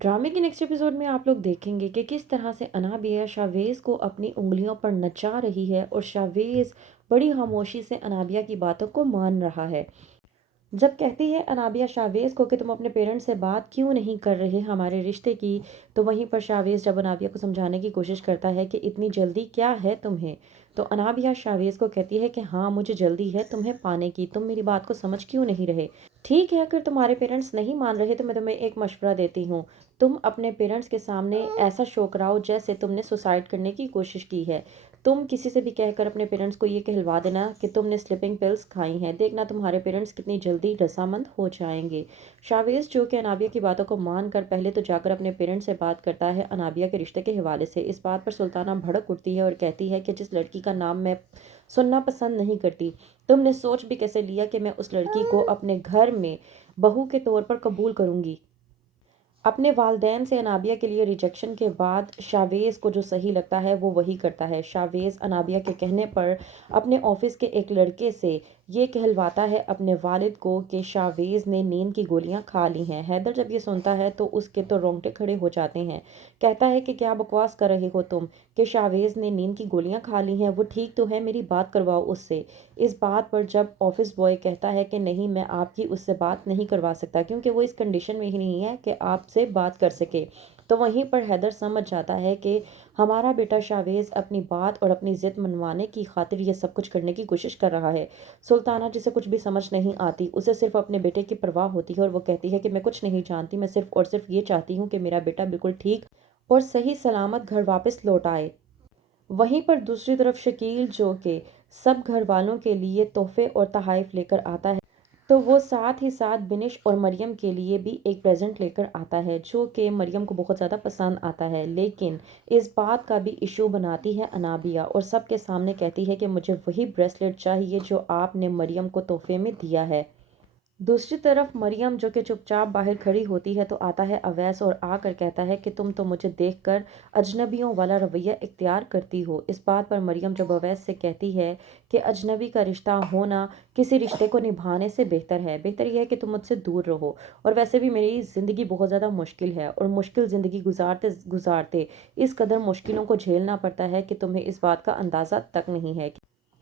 ड्रामे के next episode में आप लोग देखेंगे कि किस तरह से अनाबिया शावेज को अपनी उंगलियों पर नचा रही है और शावेज बड़ी खामोशी से अनाबिया की बातों को मान रहा है। जब कहती है अनाबिया शावेज को कि तुम अपने पेरेंट्स से बात क्यों नहीं कर रहे हमारे रिश्ते की, तो वहीं पर शावेज जब अनाबिया को समझाने की कोशिश करता है कि इतनी जल्दी क्या है तुम्हें, तो अनाबिया शावेज को कहती है कि हाँ मुझे जल्दी है तुम्हें पाने की, तुम मेरी बात को समझ क्यों नहीं रहे। ठीक है, अगर तुम्हारे पेरेंट्स नहीं मान रहे तो मैं तुम्हें एक मशवरा देती हूँ। तुम अपने पेरेंट्स के सामने ऐसा शो कराओ जैसे तुमने सुसाइड करने की कोशिश की है। तुम किसी से भी कहकर अपने पेरेंट्स को ये कहलवा देना कि तुमने स्लीपिंग पिल्स खाई हैं, देखना तुम्हारे पेरेंट्स कितनी जल्दी रजामंद हो जाएंगे। शावेज जो कि अनाबिया की बातों को मानकर पहले तो जाकर अपने पेरेंट्स से बात करता है अनाबिया के रिश्ते के हवाले से। इस बात पर सुल्ताना भड़क उठती है और कहती है कि जिस लड़की का नाम मैं सुनना पसंद नहीं करती, तुमने सोच भी कैसे लिया कि मैं उस लड़की को अपने घर में बहू के तौर पर कबूल करूंगी। अपने वालदैन से अनाबिया के लिए रिजेक्शन के बाद शावेज़ को जो सही लगता है वो वही करता है। शावेज़ अनाबिया के कहने पर अपने ऑफिस के एक लड़के से ये कहलवाता है अपने वालिद को कि शावेज़ ने नींद की गोलियां खा ली हैं। हैदर जब ये सुनता है तो उसके तो रोंगटे खड़े हो जाते हैं। कहता है कि क्या बकवास कर रहे हो तुम कि शावेज़ ने नींद की गोलियां खा ली हैं, वो ठीक तो है, मेरी बात करवाओ उससे। इस बात पर जब ऑफिस बॉय कहता है कि नहीं, मैं आपकी उससे बात नहीं करवा सकता क्योंकि वो इस कंडीशन में ही नहीं है कि आपसे बात कर सके, तो वहीं पर हैदर समझ जाता है कि हमारा बेटा शावेज अपनी बात और अपनी जिद मनवाने की खातिर ये सब कुछ करने की कोशिश कर रहा है। सुल्ताना, जिसे कुछ भी समझ नहीं आती, उसे सिर्फ अपने बेटे की परवाह होती है और वो कहती है कि मैं कुछ नहीं जानती, मैं सिर्फ और सिर्फ ये चाहती हूँ कि मेरा बेटा बिल्कुल ठीक और सही सलामत घर वापस लौट आए। वहीं पर दूसरी तरफ शकील जो कि सब घर वालों के लिए तोहफे और तहाइफ लेकर आता है, तो वो साथ ही साथ बिनिश और मरियम के लिए भी एक प्रेजेंट लेकर आता है जो कि मरियम को बहुत ज़्यादा पसंद आता है। लेकिन इस बात का भी इशू बनाती है अनाबिया और सबके सामने कहती है कि मुझे वही ब्रेसलेट चाहिए जो आपने मरियम को तोहफे में दिया है। दूसरी तरफ मरियम जो कि चुपचाप बाहर खड़ी होती है तो आता है अवैस और आकर कहता है कि तुम तो मुझे देखकर अजनबियों वाला रवैया इख्तियार करती हो। इस बात पर मरियम जब अवैस से कहती है कि अजनबी का रिश्ता होना किसी रिश्ते को निभाने से बेहतर है, बेहतर यह है कि तुम मुझसे दूर रहो, और वैसे भी मेरी ज़िंदगी बहुत ज़्यादा मुश्किल है और मुश्किल ज़िंदगी गुजारते गुजारते इस कदर मुश्किलों को झेलना पड़ता है कि तुम्हें इस बात का अंदाज़ा तक नहीं है।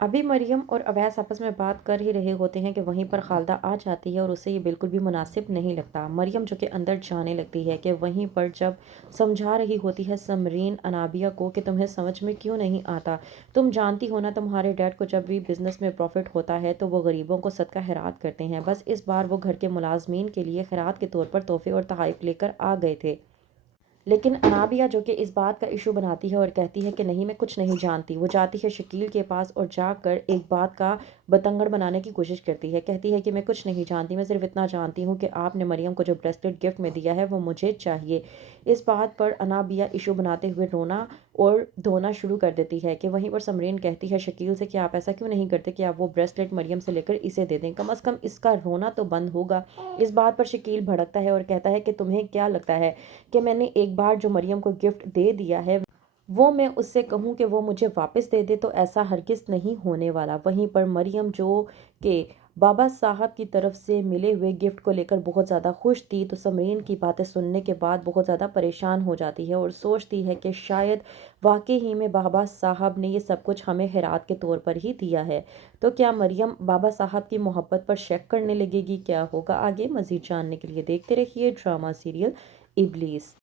अभी मरियम और अवैस आपस में बात कर ही रहे होते हैं कि वहीं पर खालदा आ जाती है और उसे ये बिल्कुल भी मुनासिब नहीं लगता। मरियम जो कि अंदर जाने लगती है कि वहीं पर जब समझा रही होती है समरीन अनाबिया को कि तुम्हें समझ में क्यों नहीं आता, तुम जानती हो ना तुम्हारे डैड को जब भी बिजनेस में प्रॉफिट होता है तो वो गरीबों को सदका खैरात करते हैं। बस इस बार वो घर के मुलाजमीन के लिए खैरात के तौर पर तोहफे और तहाइफ लेकर आ गए थे। लेकिन अनाबिया जो कि इस बात का इशू बनाती है और कहती है कि नहीं, मैं कुछ नहीं जानती, वो जाती है शकील के पास और जाकर एक बात का बतंगड़ बनाने की कोशिश करती है। कहती है कि मैं कुछ नहीं जानती, मैं सिर्फ इतना जानती हूँ कि आपने मरियम को जो ब्रेसलेट गिफ्ट में दिया है वो मुझे चाहिए। इस बात पर अनाबिया इशू बनाते हुए रोना और धोना शुरू कर देती है कि वहीं पर समरीन कहती है शकील से कि आप ऐसा क्यों नहीं करते कि आप वो ब्रेसलेट मरियम से लेकर इसे दे दें, कम अज़ कम इसका रोना तो बंद होगा। इस बात पर शकील भड़कता है और कहता है कि तुम्हें क्या लगता है कि मैंने एक बार जो मरियम को गिफ्ट दे दिया है वो मैं उससे कहूँ कि वो मुझे वापस दे दे, तो ऐसा हरगिज़ नहीं होने वाला। वहीं पर मरियम जो कि बाबा साहब की तरफ से मिले हुए गिफ्ट को लेकर बहुत ज़्यादा खुश थी, तो समरीन की बातें सुनने के बाद बहुत ज़्यादा परेशान हो जाती है और सोचती है कि शायद वाकई ही में बाबा साहब ने ये सब कुछ हमें खैरात के तौर पर ही दिया है। तो क्या मरियम बाबा साहब की मोहब्बत पर शक करने लगेगी? क्या होगा आगे? मज़ीद जानने के लिए देखते रहिए ड्रामा सीरियल इब्लीस।